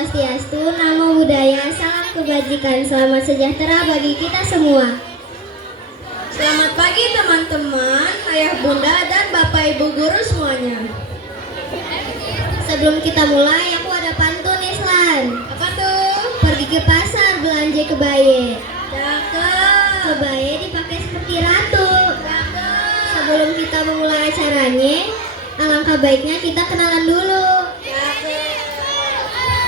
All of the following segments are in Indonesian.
Swastiastu, Namo Buddhaya, salam kebajikan, selamat sejahtera bagi kita semua. Selamat pagi teman-teman, ayah bunda dan bapak ibu guru semuanya. Sebelum kita mulai, aku ada pantun Islan. Apa tuh? Pergi ke pasar belanja kebaya. Cakep. Kebaya dipakai seperti ratu. Cakep. Sebelum kita memulai acaranya, alangkah baiknya kita kenalan dulu. Cakep.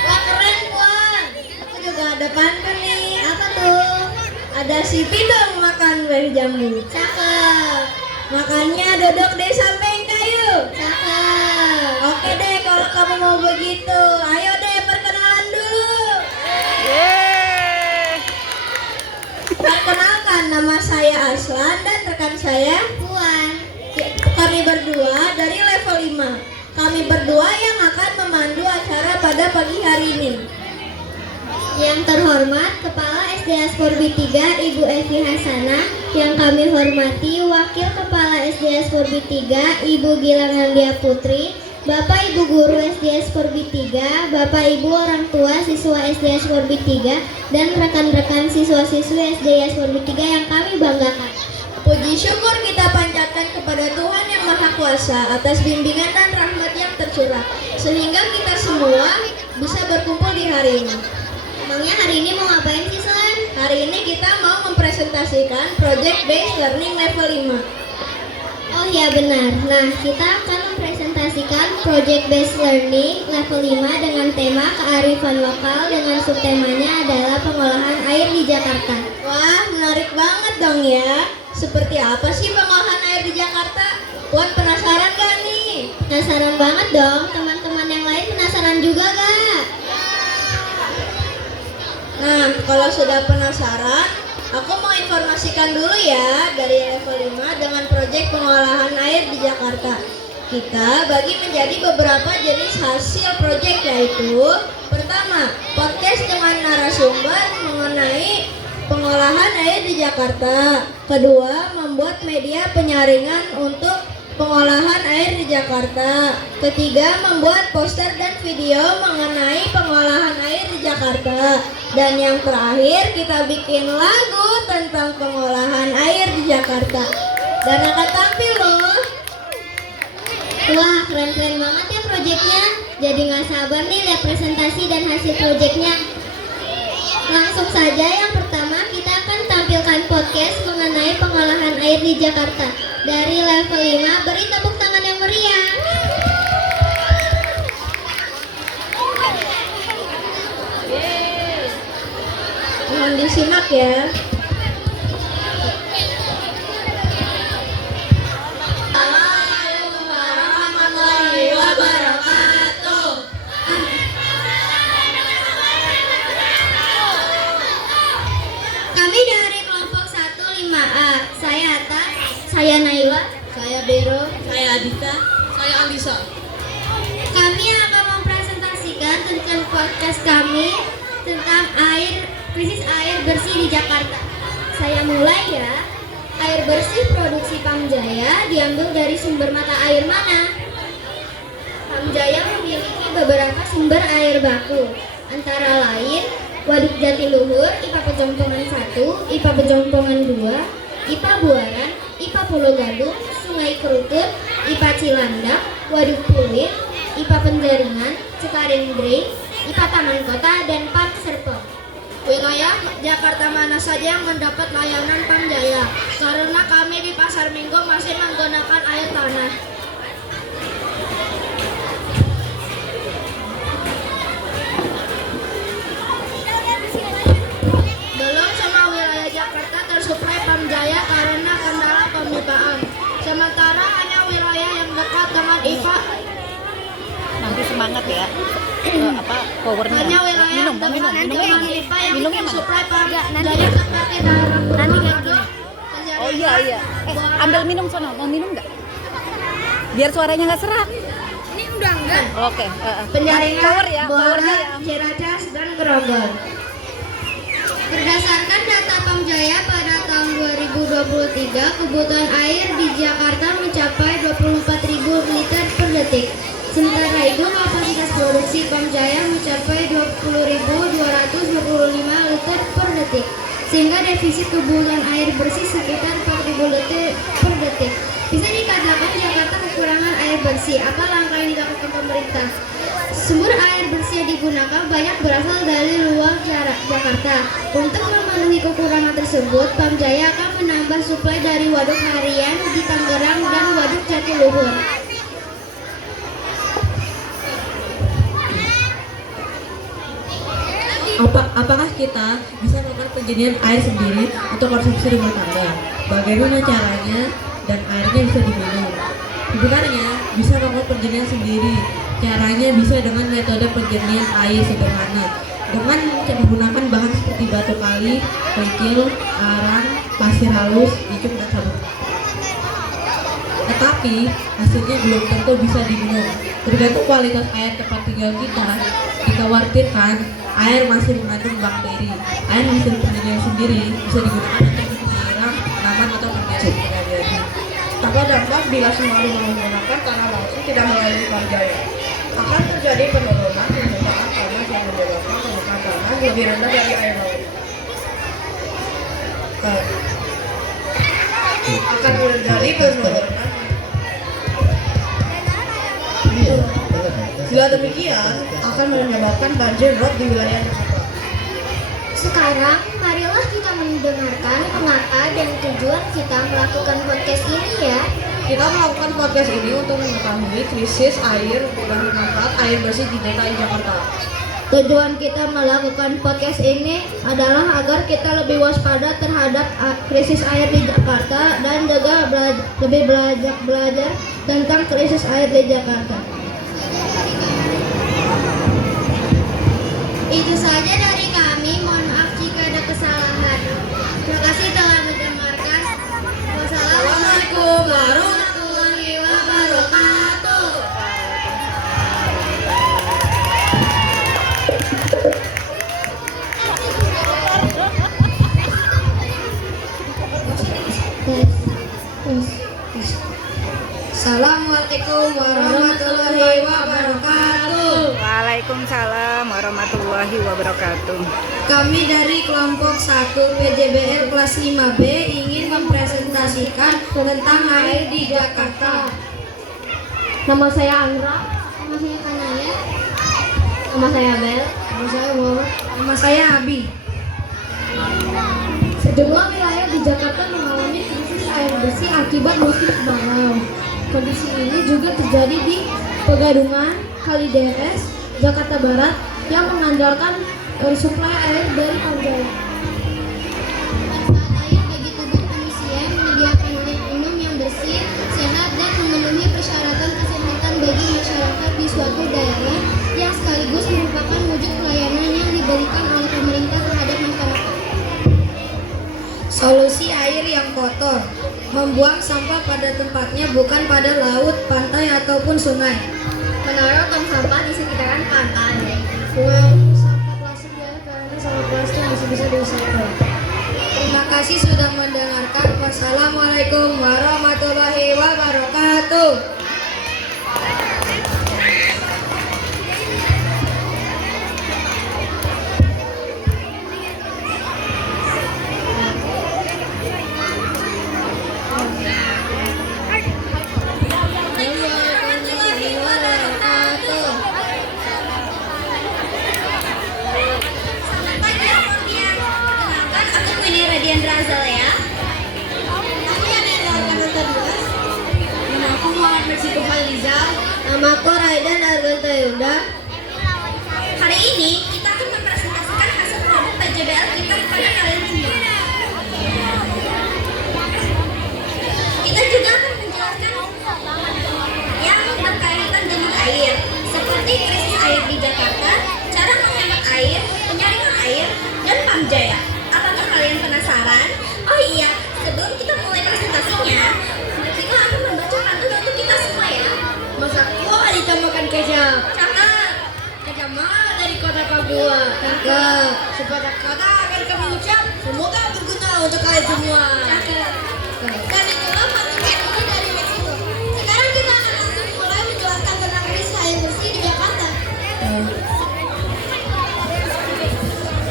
Wah keren Puan. Aku juga ada pantun nih. Apa tuh? Ada si Pidong makan buah jambu. Cakep. Makannya duduk di samping kayu. Cakep. Oke deh kalau kamu mau begitu. Ayo deh perkenalan dulu. Perkenalkan, nama saya Aslan dan rekan saya Puan. Kami berdua dari level 5. Kami berdua yang akan memandu acara pada pagi hari ini. Yang terhormat Kepala SD Asporbi 3 Ibu Evi Hasanah, yang kami hormati Wakil Kepala SD Asporbi 3 Ibu Gilang Handia Putri, Bapak Ibu Guru SD Asporbi 3, Bapak Ibu orang tua siswa SD Asporbi 3, dan rekan-rekan siswa-siswi SD Asporbi 3 yang kami banggakan. Puji syukur kita panjatkan kepada Tuhan Yang Maha Kuasa atas bimbingan dan rahmat yang tercurah, sehingga kita semua bisa berkumpul di hari ini. Emangnya hari ini mau ngapain sih, Slan? Hari ini kita mau mempresentasikan Project Based Learning Level 5. Oh iya benar. Nah, kita akan mempresentasikan Project Based Learning Level 5 dengan tema kearifan lokal dengan subtemanya adalah pengolahan air di Jakarta. Wah, menarik banget dong ya. Seperti apa sih pengolahan air di Jakarta? Puan penasaran gak nih? Penasaran banget dong, teman-teman yang lain penasaran juga gak? Nah, kalau sudah penasaran, aku mau informasikan dulu ya dari level 5 dengan proyek pengolahan air di Jakarta. Kita bagi menjadi beberapa jenis hasil proyek, yaitu pertama, podcast dengan narasumber mengenai pengolahan air di Jakarta. Kedua, membuat media penyaringan untuk pengolahan air di Jakarta. Ketiga, membuat poster dan video mengenai pengolahan air di Jakarta. Dan yang terakhir, kita bikin lagu tentang pengolahan air di Jakarta. Dan akan tampil loh. Wah, keren-keren banget ya proyeknya. Jadi gak sabar nih lihat presentasi dan hasil proyeknya. Langsung saja, yang pertama kita akan tampilkan podcast mengenai pengolahan air di Jakarta. Dari level 5, beri tepuk tangan yang meriah. Mohon disimak ya. Assalamualaikum warahmatullahi wabarakatuh. Kami dari kelompok 1 5A. Saya Atta, saya Naila, Saya Bero, saya Adita, saya Alisa. Kami akan mempresentasikan tentang podcast kami tentang krisis air bersih di Jakarta. Saya mulai ya. Air bersih produksi Pamjaya diambil dari sumber mata air mana? Pamjaya memiliki beberapa sumber air baku, antara lain Waduk Jatiluhur, IPA Pejompongan 1, IPA Pejompongan 2, IPA Buaran, IPA Pulau Gadung, Sungai Kerukut, IPA Cilandak, Waduk Pulir, IPA Penjaringan, Cekaring Drei, IPA Taman Kota, dan PAM Serpong. Wilayah Jakarta mana saja yang mendapat layanan Pamjaya? Karena kami di Pasar Minggu masih menggunakan air tanah. Belum semua wilayah Jakarta tersuplai Pamjaya karena kendala pemipaan. Sementara hanya wilayah yang dekat dengan IPA, Nanti semangat ya. Powernya. hanya wilayah Minum, dekat minum, dengan minum. IPA yang Minumnya mana? disuplai Pamjaya nanti. seperti daerah Nanti nggak Purworejo, Oh iya iya. Ambil minum sono. Mau minum nggak? Biar suaranya nggak serak. Ini udah enggak. Oke. Penjaringan, Power ya, powernya Buaran, ya. Ciracas, dan Grogol. Berdasarkan data Pamjaya pada tahun 2023, kebutuhan air di Jakarta mencapai 24.000 liter per detik. Sementara itu, kapasitas produksi Pamjaya mencapai 25.000 detik, sehingga defisit kebutuhan air bersih sekitar 4.000 detik per detik. Bisa dikatakan Jakarta kekurangan air bersih. Apa langkah yang dilakukan pemerintah? Sumber air bersih yang digunakan banyak berasal dari luar Jakarta. Untuk memenuhi kekurangan tersebut, Pamjaya akan menambah suplai dari waduk harian di Tangerang dan waduk Jatiluhur. Apakah kita bisa melakukan penjadian air sendiri untuk konsumsi rumah tangga? Bagaimana caranya dan airnya bisa diminum? Sebenarnya bisa melakukan penjadian sendiri. Caranya bisa dengan metode penjadian air sederhana dengan menggunakan bahan seperti batu kali, kerikil, arang, pasir halus, bicuk, dan sabun. Tetapi hasilnya belum tentu bisa diminum. Tergantung kualitas air tempat tinggal kita. Dikhawatirkan air masih mengandung bakteri. Air hasil penjadian sendiri bisa digunakan untuk menyiram tanaman atau penjadian. Tanpa dampak bila semua rumah menggunakan tanah langsung tidak melalui Pamjaya. Akan terjadi penurunan permukaan tanah yang menyebabkan permukaan tanah lebih rendah dari air laut. Akan terjadi penurunan. Bila demikian, akan menyebabkan banjir rob di wilayah Jakarta. Sekarang, marilah kita mendengarkan mengapa dan tujuan kita melakukan podcast ini ya. Kita melakukan podcast ini untuk mengetahui krisis air dan memanfaat air bersih di DKI Jakarta. Tujuan kita melakukan podcast ini adalah agar kita lebih waspada terhadap krisis air di Jakarta dan juga lebih belajar tentang krisis air di Jakarta. Itu saja dari kami, mohon maaf jika ada kesalahan. Terima kasih telah mendengarkan. Wassalamualaikum warahmatullahi wabarakatuh. Assalamualaikum warahmatullahi wabarakatuh. Waalaikumsalam warahmatullahi wabarakatuh. Kami dari kelompok 1 PJBL kelas 5B ingin mempresentasikan tentang air di Jakarta. Nama saya Andra. Nama saya Kanaya. Nama saya Bel. Nama saya Muhammad. Nama saya Abi. Sejumlah wilayah di Jakarta mengalami krisis air bersih akibat musim kemarau. Kondisi ini juga terjadi di Pegadungan, Kalideres, Jakarta Barat yang mengandalkan suplai air dari Pamjaya. Manfaat air bagi tubuh manusia menyediakan air minum yang bersih, sehat, dan memenuhi persyaratan kesehatan bagi masyarakat di suatu daerah yang sekaligus merupakan wujud pelayanan yang diberikan oleh pemerintah terhadap masyarakat. Solusi air yang kotor. Membuang sampah pada tempatnya, bukan pada laut, pantai, ataupun sungai. Menaruh tong sampah di sekitaran pantai. Buang sampah plastik ya, karena sampah plastik masih bisa direcycle. Terima kasih sudah mendengarkan. Wassalamualaikum warahmatullahi wabarakatuh. Namaku Raidan Arganta Yuda. Hari ini kita akan mempresentasikan hasil produk PJBL kita kepada kalian semua. Kita juga akan menjelaskan yang berkaitan dengan air, seperti krisis air di Jakarta, cara menghemat air, penyaringan air, dan Pamjaya. Apakah kalian penasaran? Oh iya, sebelum kita mulai presentasinya, kita akan membaca pantun untuk kita semua ya. Masak kuah ditambahkan kecap. Cakep. Kecap mahal dari kota Papua. Cakep. Sepatah kata akan kami ucap. Semoga berguna untuk kalian semua. Cakep. Dan itulah pantun ini dari Meksiko. Sekarang kita akan langsung mulai menjelaskan tentang krisis air bersih di Jakarta.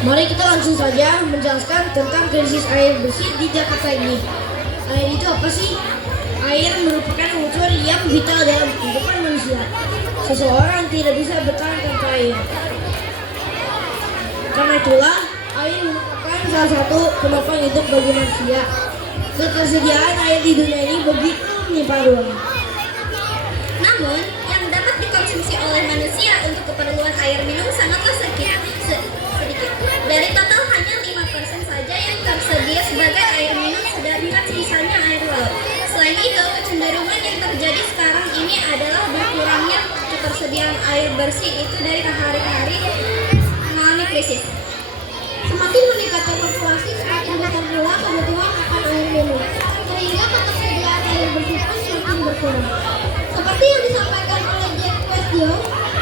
Mari kita langsung saja menjelaskan tentang krisis air bersih di Jakarta ini. Air itu apa sih? Air merupakan unsur yang vital dalam kehidupan manusia. Seseorang tidak bisa bertahan tanpa air. Karena itulah, air merupakan salah satu penopang hidup bagi manusia. Ketersediaan air di dunia ini begitu melimpah ruah. Namun, yang dapat dikonsumsi oleh manusia untuk keperluan air minum sangatlah sedikit. Dari total hanya 5% saja yang tersedia sebagai air minum, sedangkan sisanya air laut. Selain itu, kecenderungan yang terjadi sekarang ini adalah berkurangnya ketersediaan air bersih itu dari hari ke hari mengalami krisis. Semakin meningkatnya populasi, semakin besar pula kebutuhan akan air minum, sehingga ketersediaan air bersih pun semakin berkurang. Seperti yang disampaikan oleh Jack Westio,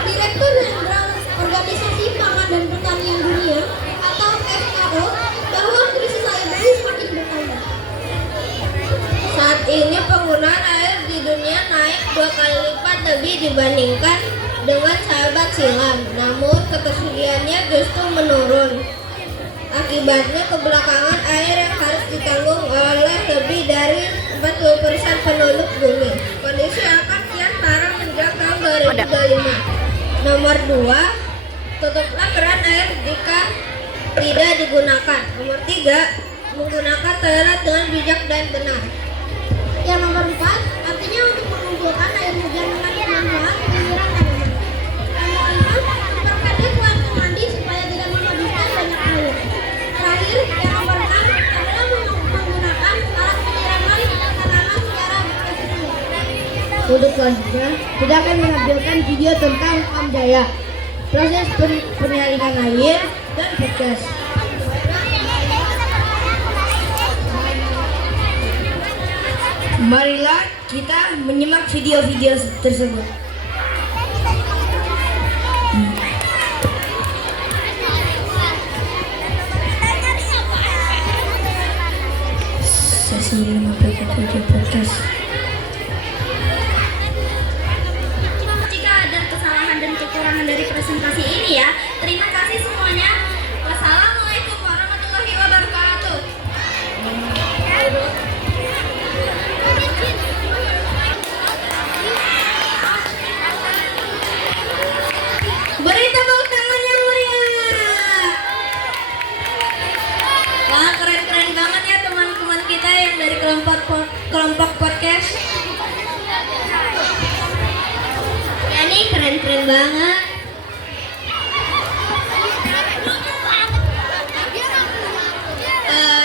Direktur Jenderal Organisasi Pangan dan Pertanian Dunia atau FAO, bahwa krisis air bersih semakin bertambah. Saat ini penggunaan air di dunia naik 2 kali lipat lebih dibandingkan dengan sahabat silam. Namun ketersediaannya justru menurun. Akibatnya kebelakangan air yang harus ditanggung oleh lebih dari 40% penduduk bumi. Kondisi akan kian parah menjelang tahun 2025. Nomor 2, tutuplah keran air jika tidak digunakan. Nomor 3, menggunakan toilet dengan bijak dan benar. Yang nomor 4, artinya untuk mengumpulkan air hujan dengan bermanfaat penyiraman tanaman. Yang nomor 5, memperpendek waktu mandi supaya tidak menghabiskan banyak air. Terakhir, yang nomor 6 adalah menggunakan alat penyiraman tanaman secara efisien. Untuk selanjutnya, kita akan menampilkan video tentang Amjaya, proses penyaringan air dan podcast. Marilah kita menyimak video-video tersebut. Sesi 57 podcast. Jika ada kesalahan dan kekurangan dari presentasi ini ya, terima kasih semuanya. Wassalamualaikum warahmatullahi wabarakatuh. Beri tepuk tangan yang meriah. Wah, keren-keren banget ya teman-teman kita yang dari kelompok podcast. Ya nih, keren-keren banget.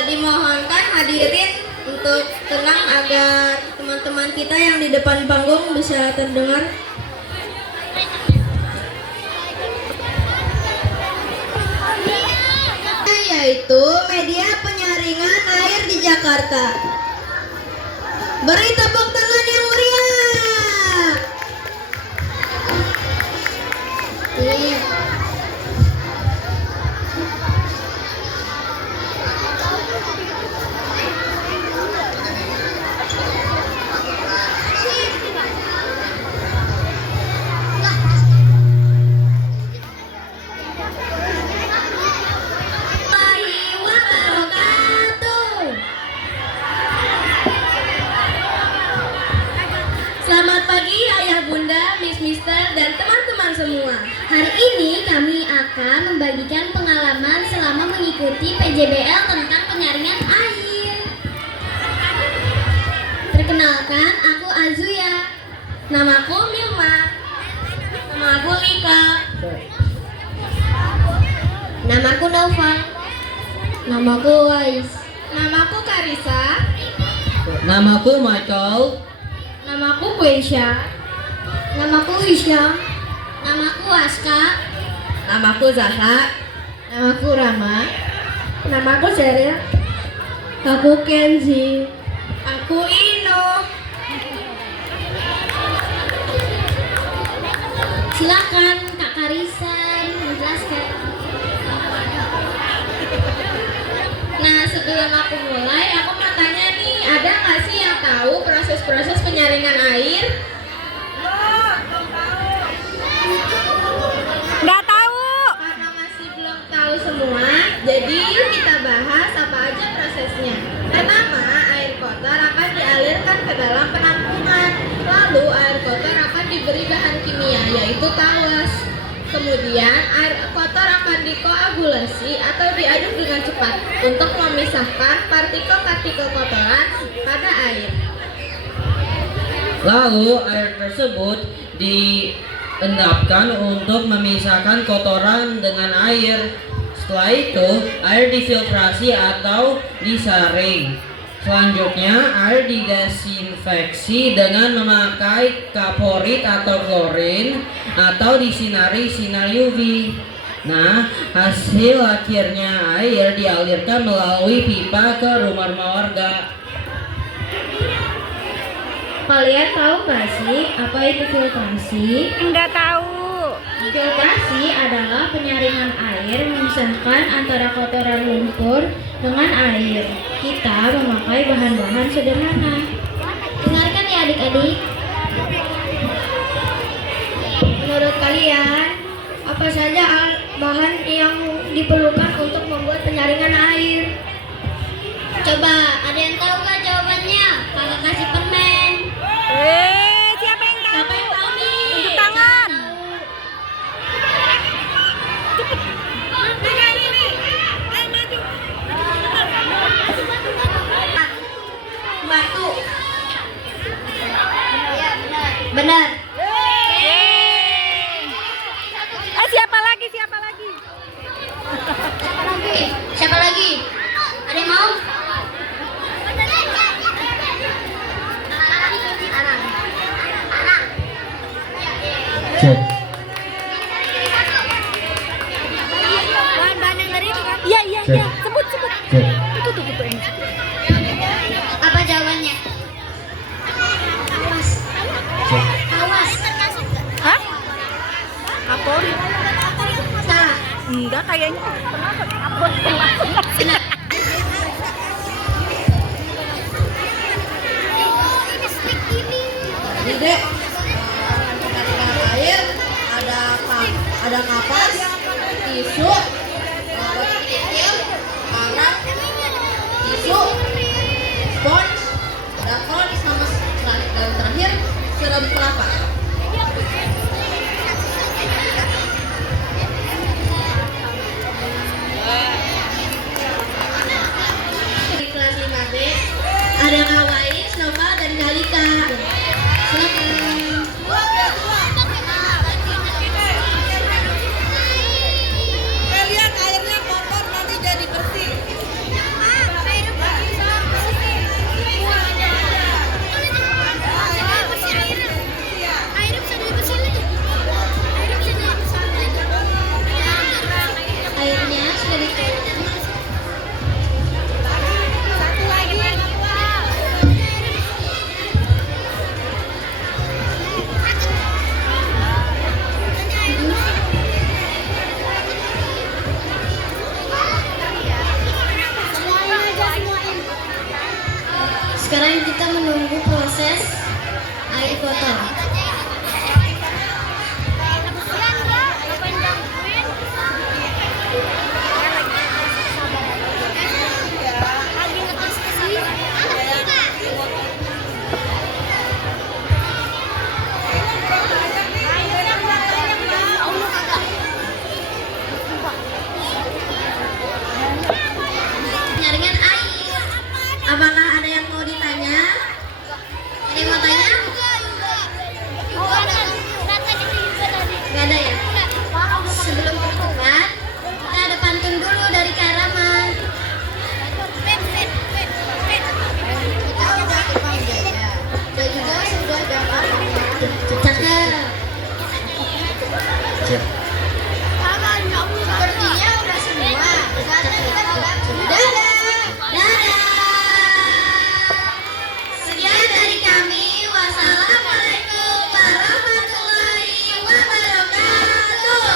Dimohonkan hadirin untuk tenang agar teman-teman kita yang di depan panggung bisa terdengar. Yaitu media penyaringan air di Jakarta. Beri tepuk tangan yang meriah. Iya. Selamat pagi ayah bunda, mister dan teman-teman semua. Hari ini kami akan membagikan pengalaman selama mengikuti PJBL tentang penyaringan air. Perkenalkan, aku Azuya. Namaku Milma. Namaku Lika. Namaku Nova. Namaku Wais. Namaku Karisa. Namaku Michael. Namaku Kuesha. Namaku Isya. Namaku Aska. Namaku Zahra. Namaku Rama. Namaku Sheryl. Aku Kenzi. Aku Ino. Silakan Kak Karisa menjelaskan. Nah, sebelum aku mulai, aku mau tanya nih, ada nggak sih yang tahu proses-proses penyaringan air? Nggak tahu. Karena masih belum tahu semua, Kemudian air kotor akan dikoagulasi atau diaduk dengan cepat untuk memisahkan partikel-partikel kotoran pada air. Lalu air tersebut diendapkan untuk memisahkan kotoran dengan air. Setelah itu, air difiltrasi atau disaring. Selanjutnya, air didesinfeksi dengan memakai kaporit atau klorin atau disinari sinar UV. Nah, hasil akhirnya air dialirkan melalui pipa ke rumah-rumah warga. Kalian tahu nggak sih apa itu filtrasi? Enggak tahu. Filtrasi adalah penyaringan air memisahkan antara kotoran lumpur dengan air. Kita memakai bahan-bahan sederhana. Dengarkan ya adik-adik. Menurut kalian, apa saja bahan yang diperlukan untuk membuat penyaringan air? Coba, ada yang tahu nggak jawabannya? Kakak kasih permen. Siapa yang tahu? Siapa yang tahu nih? Tunjuk tangan. Batu. Iya, benar. Siapa lagi? Siapa lagi? Siapa lagi? Ada yang mau? Cek. Iya. Sebut. Cek. Itu. Apa jawabannya? Awas. Hah? Kapolri? Salah. Enggak kayaknya. Kenapa? Kapolri. Benar. Jadi dek, penyaringan air ada kapas, tisu, batu kikil, arang, tisu, spons, dakon, sama dan terakhir sirup kelapa. Di kelas 5B ada Kawais, Nova, dan Galika. Lihat airnya kotor nanti jadi bersih. Airnya sudah dituang. Sekarang kita menunggu proses air kotor. Penyaringan air. Apakah ada yang mau ditanya? Ada yang mau tanya? Gak ada ya? Sebelum penutupan, kita ada pantun dulu dari Kak Rahman. Dan juga sudah dapat cakep. Cek. Sepertinya udah semua. Dadah. Sekian dari kami. Wassalamualaikum warahmatullahi wabarakatuh.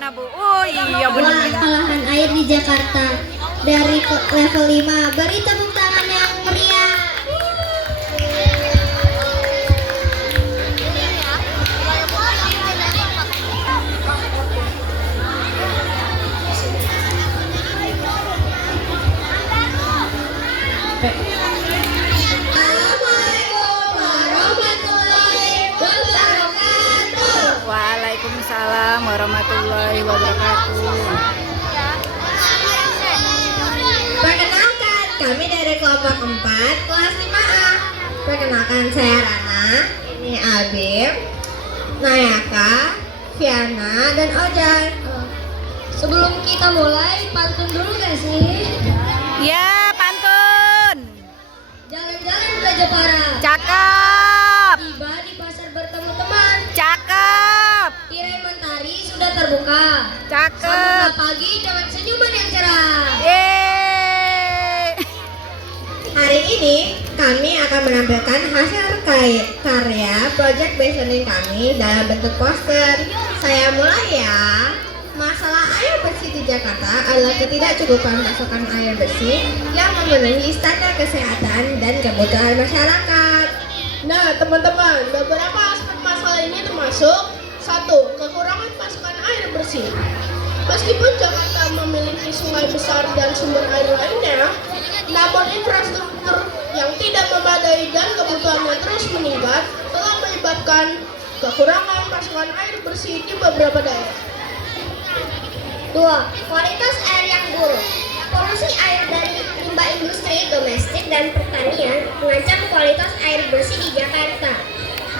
Nah, Bu. Oh iya benar. Olahan air di Jakarta dari level 5. Beri tepuk tangan yang meriah. Assalamualaikum warahmatullahi wabarakatuh. Waalaikumsalam warahmatullahi wabarakatuh. Perkenalkan, kami dari kelompok 4 kelas 5A. Perkenalkan, saya Rana, ini Abim, Nayaka, Fiana, dan Ojan. Sebelum kita mulai, pantun dulu gak sih? Ya, pantun. Jalan-jalan ke Jepara. Cakep. Tiba di pasar bertemu teman. Cakep. Tirai mentari sudah terbuka. Cakep. Sambutlah pagi dengan senyuman yang cerah. Yeay. Hari ini kami akan menampilkan hasil karya project based learning kami dalam bentuk poster. Saya mulai ya. Masalah air bersih di Jakarta adalah ketidakcukupan pasokan air bersih yang memenuhi standar kesehatan dan kebutuhan masyarakat. Nah, teman-teman, beberapa aspek masalah ini termasuk 1. Kekurangan pasokan air bersih. Meskipun Jakarta memiliki sungai besar dan sumber air lainnya, namun infrastruktur yang tidak memadai dan kebutuhan yang terus meningkat telah menyebabkan kekurangan pasokan air bersih di beberapa daerah. 2. Kualitas air yang buruk. Polusi air dari limbah industri, domestik, dan pertanian mengancam kualitas air bersih di Jakarta.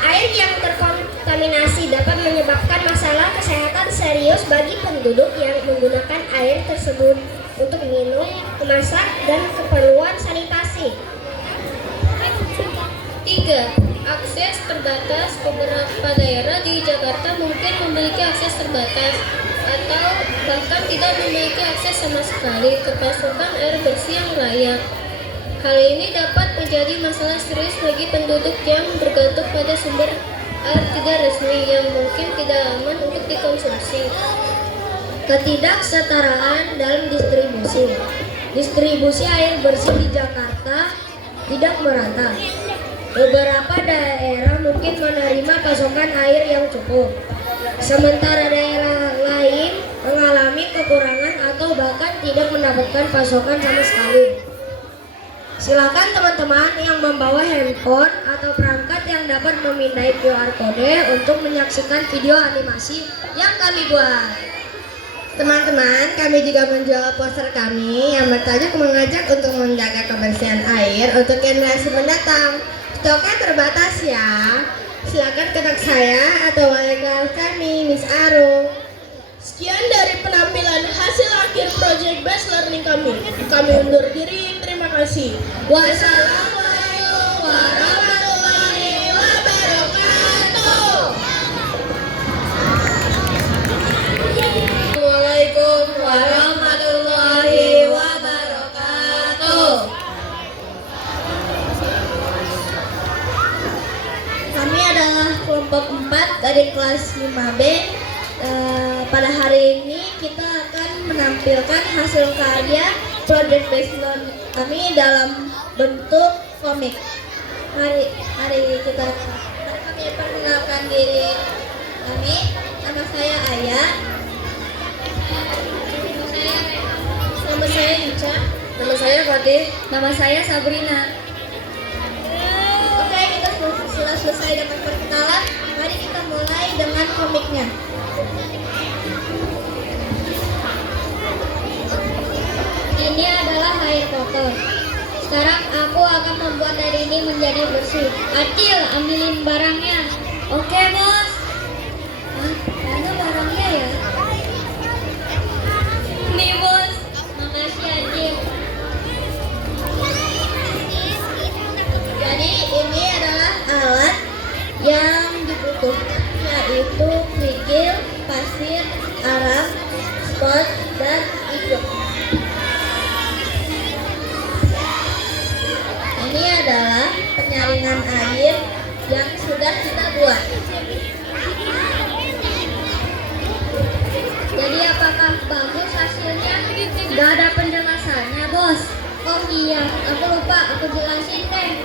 Air yang terkontaminasi dapat menyebabkan masalah kesehatan serius bagi penduduk yang menggunakan air tersebut untuk minum, memasak, dan keperluan sanitasi. 3. Akses terbatas. Beberapa daerah di Jakarta mungkin memiliki akses terbatas atau bahkan tidak memiliki akses sama sekali ke pasokan air bersih yang layak. Hal ini dapat menjadi masalah serius bagi penduduk yang bergantung pada sumber air tidak resmi yang mungkin tidak aman untuk dikonsumsi. Ketidaksetaraan dalam distribusi. Distribusi air bersih di Jakarta tidak merata. Beberapa daerah mungkin menerima pasokan air yang cukup, sementara daerah lain mengalami kekurangan atau bahkan tidak mendapatkan pasokan sama sekali. Silakan teman-teman yang membawa handphone atau perangkat yang dapat memindai QR Code untuk menyaksikan video animasi yang kami buat. Teman-teman, kami juga menjual poster kami yang bertajuk mengajak untuk menjaga kebersihan air untuk generasi mendatang. Stoknya terbatas ya. Silakan kontak saya atau wali kelas kami, Miss Arum. Sekian dari penampilan hasil akhir project based learning kami. Kami undur diri, terima kasih. Wassalamualaikum warahmatullahi wabarakatuh. Assalamualaikum warahmatullahi wabarakatuh. Kami adalah kelompok 4 dari kelas 5B. Pada hari ini kita akan menampilkan hasil karya project based learning kami dalam bentuk komik. Mari kami perkenalkan diri kami. Nama saya Ayah. Nama saya Ica. Nama saya Fatih. Nama saya Sabrina. Oke, kita sudah selesai dengan perkenalan. Mari kita mulai dengan komiknya. Ini adalah air kotor. Sekarang aku akan membuat air ini menjadi bersih. Acil, ambilin barangnya. Oke, bos. Mana barangnya ya? Nih, bos. Makasih, Acil. Jadi ini adalah alat yang dibutuhkan, yaitu kerikil, pasir, arang, spot, dan ijuk. Ini adalah penyaringan air yang sudah kita buat. Jadi apakah bagus hasilnya? Gak ada penjelasannya, bos. Oh iya, aku lupa, aku jelasin deh.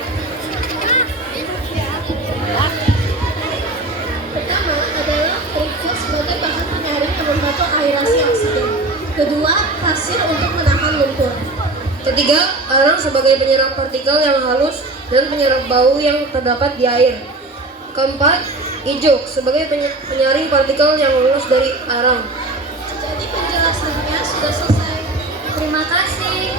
Pertama adalah kerikil sebagai bahan penyaring yang membantu aerasi oksigen. Kedua, pasir untuk menahan lumpur. Ketiga, arang sebagai penyerap partikel yang halus dan penyerap bau yang terdapat di air. Keempat, Ijuk sebagai penyaring partikel yang lolos dari arang. Jadi penjelasannya sudah selesai. Terima kasih.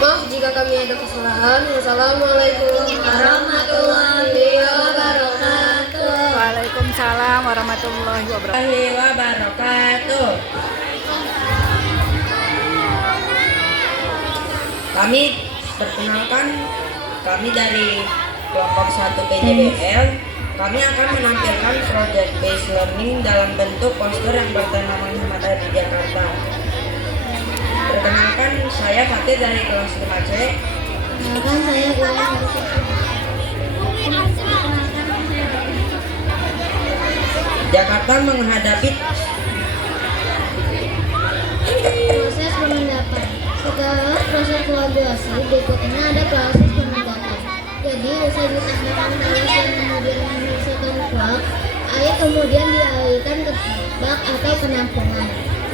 Maaf jika kami ada kesalahan. Wassalamualaikum warahmatullahi wabarakatuh. Waalaikumsalam warahmatullahi wabarakatuh. Kami perkenalkan, kami dari kelompok 1 PJBL. Kami akan menampilkan project based learning dalam bentuk poster yang bertema Menghemat Air di Jakarta. Perkenalkan, saya Fatih dari kelas 5C. Perkenalkan saya Ulan. Jakarta menghadapi Proses pemandapan. Setelah proses koagulasi, berikutnya ada proses pemandapan. Jadi usai ditambahkan talas yang kemudian menghasilkan flok, air kemudian dialirkan ke bak atau penampungan.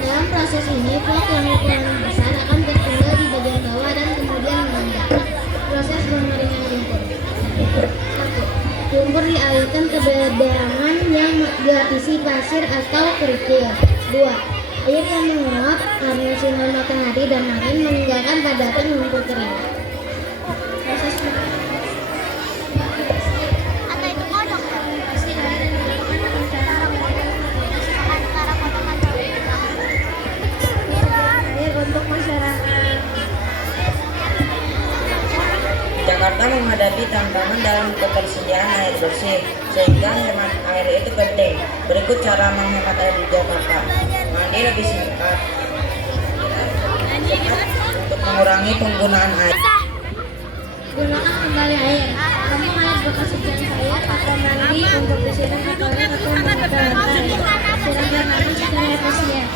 Dalam proses ini, flok yang ukuran besar akan tertinggal di bagian bawah dan kemudian mengendap. Proses pengeringan lumpur. 1. Lumpur dialirkan ke bedangan yang dilapisi pasir atau kerikil. 2. Air yang menguap karena sinar matahari dan angin meninggalkan padatan lumpur kering. Proses air untuk masyarakat. Jakarta menghadapi tantangan dalam ketersediaan air bersih, sehingga hemat air itu penting. Berikut cara menghemat air di Jakarta. Mandi lebih singkat untuk mengurangi penggunaan air. Gunakan kembali air. Kamu air bekas cucian saya atau mandi untuk disiram ke toilet atau ke lantai. Siram tanaman secara efisien.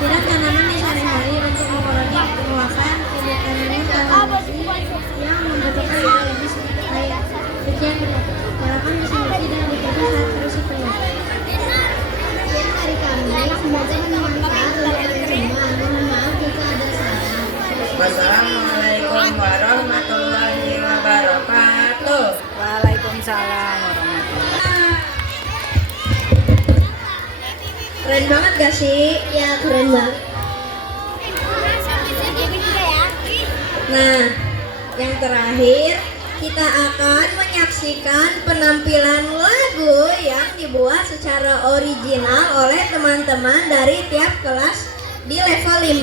Siram tanaman di sore hari untuk mengurangi penguapan kulit tanaman yang membutuhkan lebih sedikit air. Cucian berat. Gunakan mesin cuci dan dicuci saat bersih penuh. Sekian dari kami. Semoga bermanfaat untuk kalian semua. Mohon maaf jika ada salah. Wassalamualaikum warahmatullahi wabarakatuh. Waalaikumsalam warahmatullahi. Keren banget gak sih? Ya, keren banget. Nah, yang terakhir kita akan menyaksikan penampilan lagu yang dibuat secara original oleh teman-teman dari tiap kelas di level 5.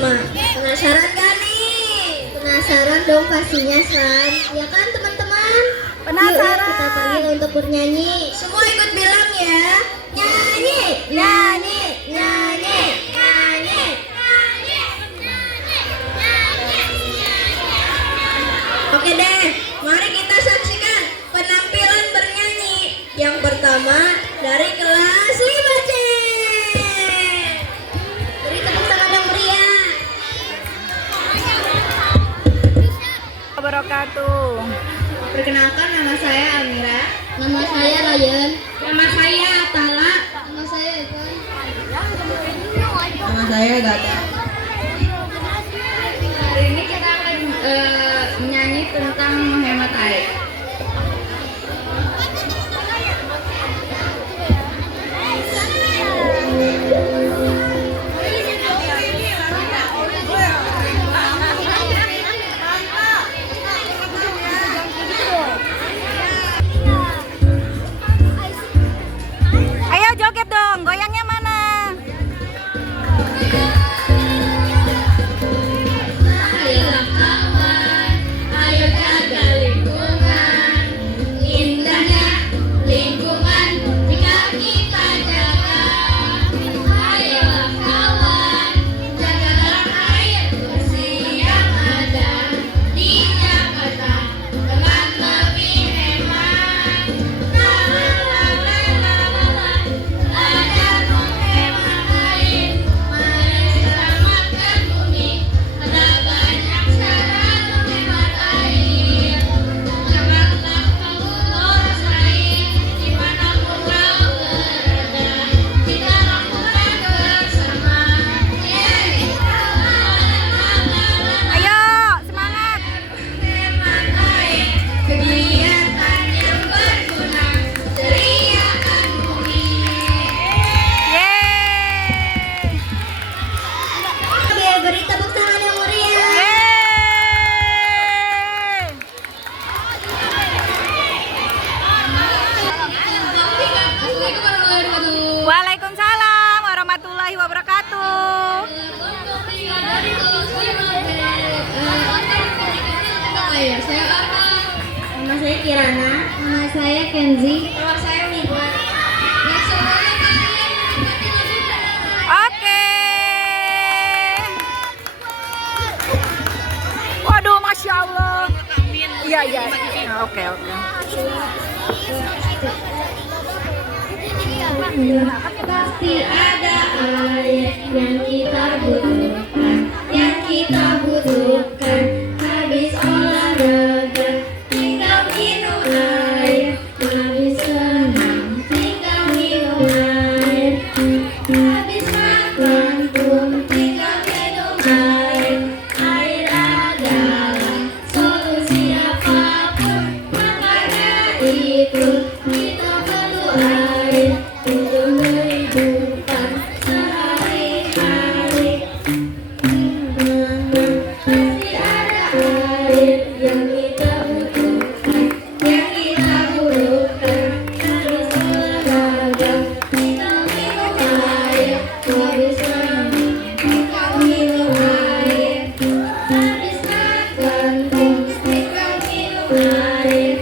Penasaran gak nih? Penasaran dong pastinya, San. Ya kan teman-teman? Penasaran. Yuk, kita panggil untuk bernyanyi. Semua ikut bilang ya. Nyanyi, nyanyi, nyanyi, nyanyi. Oke deh, mari kita saksikan penampilan bernyanyi. Yang pertama dari kelas 5C. Beri tepuk tangan yang meriah. Wabarakatuh. Perkenalkan, nama saya Amira. Nama saya Ryan. Nama saya Tala. Nama saya Evan. Nama saya Gata. Hari ini kita akan menyanyi tentang menghemat air. Ayo joget dong, goyangnya mana? Kirana. Nama saya Kenzi. Nama saya Mirna. Yang semuanya kalian mendapati lebih benar. Oke. Waduh, masya Allah. Iya iya. Nah, oke oke. Pasti ada air yang kita butuhkan, yang kita butuhkan. Habis olahraga, tinggal minum air. Habis senang, tinggal minum air. Habis makan pun tinggal minum air. Air adalah solusi apapun, makanya itu kita perlu air untuk kehidupan sehari-hari. Pasti ada air yang kita butuhkan, yang kita butuhkan. Habis olahraga, kita minum air. Habis mandi, kita minum air. Habis makan pun kita minum air.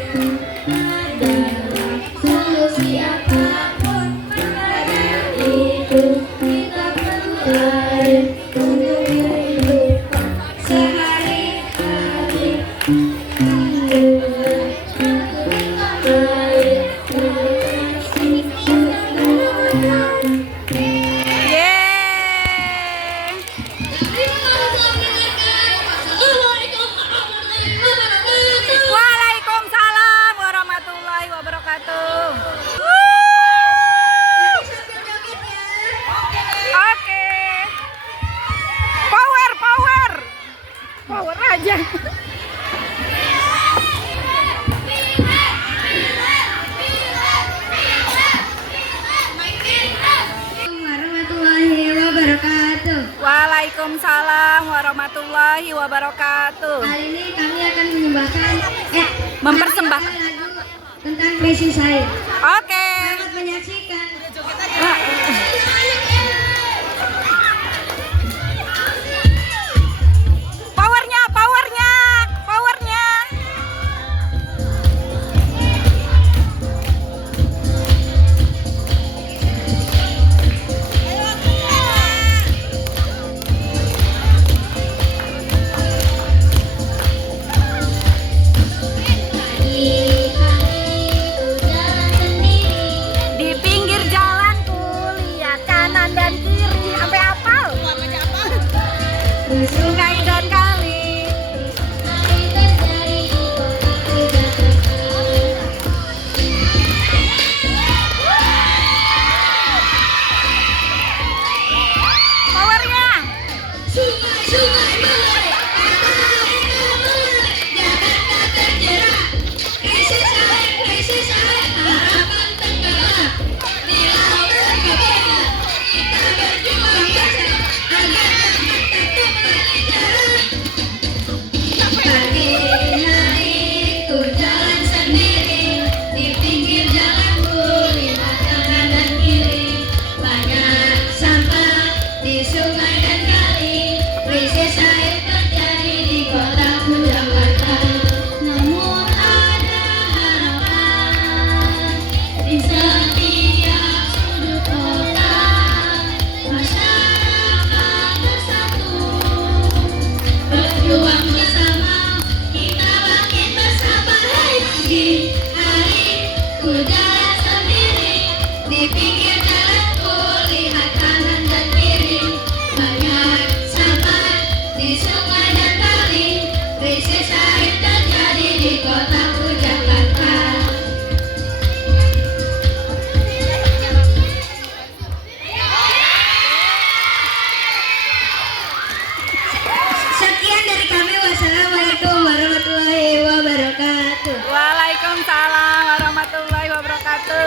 Adalah solusi apapun, makanya itu kita perlu air untuk kehidupan sehari-hari. Yeay. Waalaikumsalam warahmatullahi wabarakatuh. Oke. Power, power. Power aja. Warahmatullahi wabarakatuh. Waalaikumsalam warahmatullahi wabarakatuh. Kali ini kami akan Mempersembahkan. lagu tentang krisis air. Oke. Selamat menyaksikan. Powernya, powernya, powernya. Di pinggir jalan kulihat kanan dan kiri sampai hafal. Sungai dan kali. Powernya. Sungai mengalir, Jakarta terjerat. Krisis air, harapan tenggelam. Di laut berkebun, kita berjuang bersama agar Jakarta kembali cerah. Pagi hari ku jalan sendiri, di pinggir jalan ku lihat kanan dan kiri. Banyak sampah di sungai dan kali, krisis air terjadi di kotaku Jakarta. Namun ada harapan di setiap sudut kota. Masyarakat bersatu, berjuang bersama, kita bangkit bersama. Hai pagi hari ku jalan sendiri, di pinggir jalan ku lihat kanan dan kiri. Banyak sampah di sungai dan kali, krisis air terjadi di kotaku Jakarta. Sekian dari kami. Wassalamualaikum warahmatullahi wabarakatuh. Waalaikumsalam warahmatullahi wabarakatuh.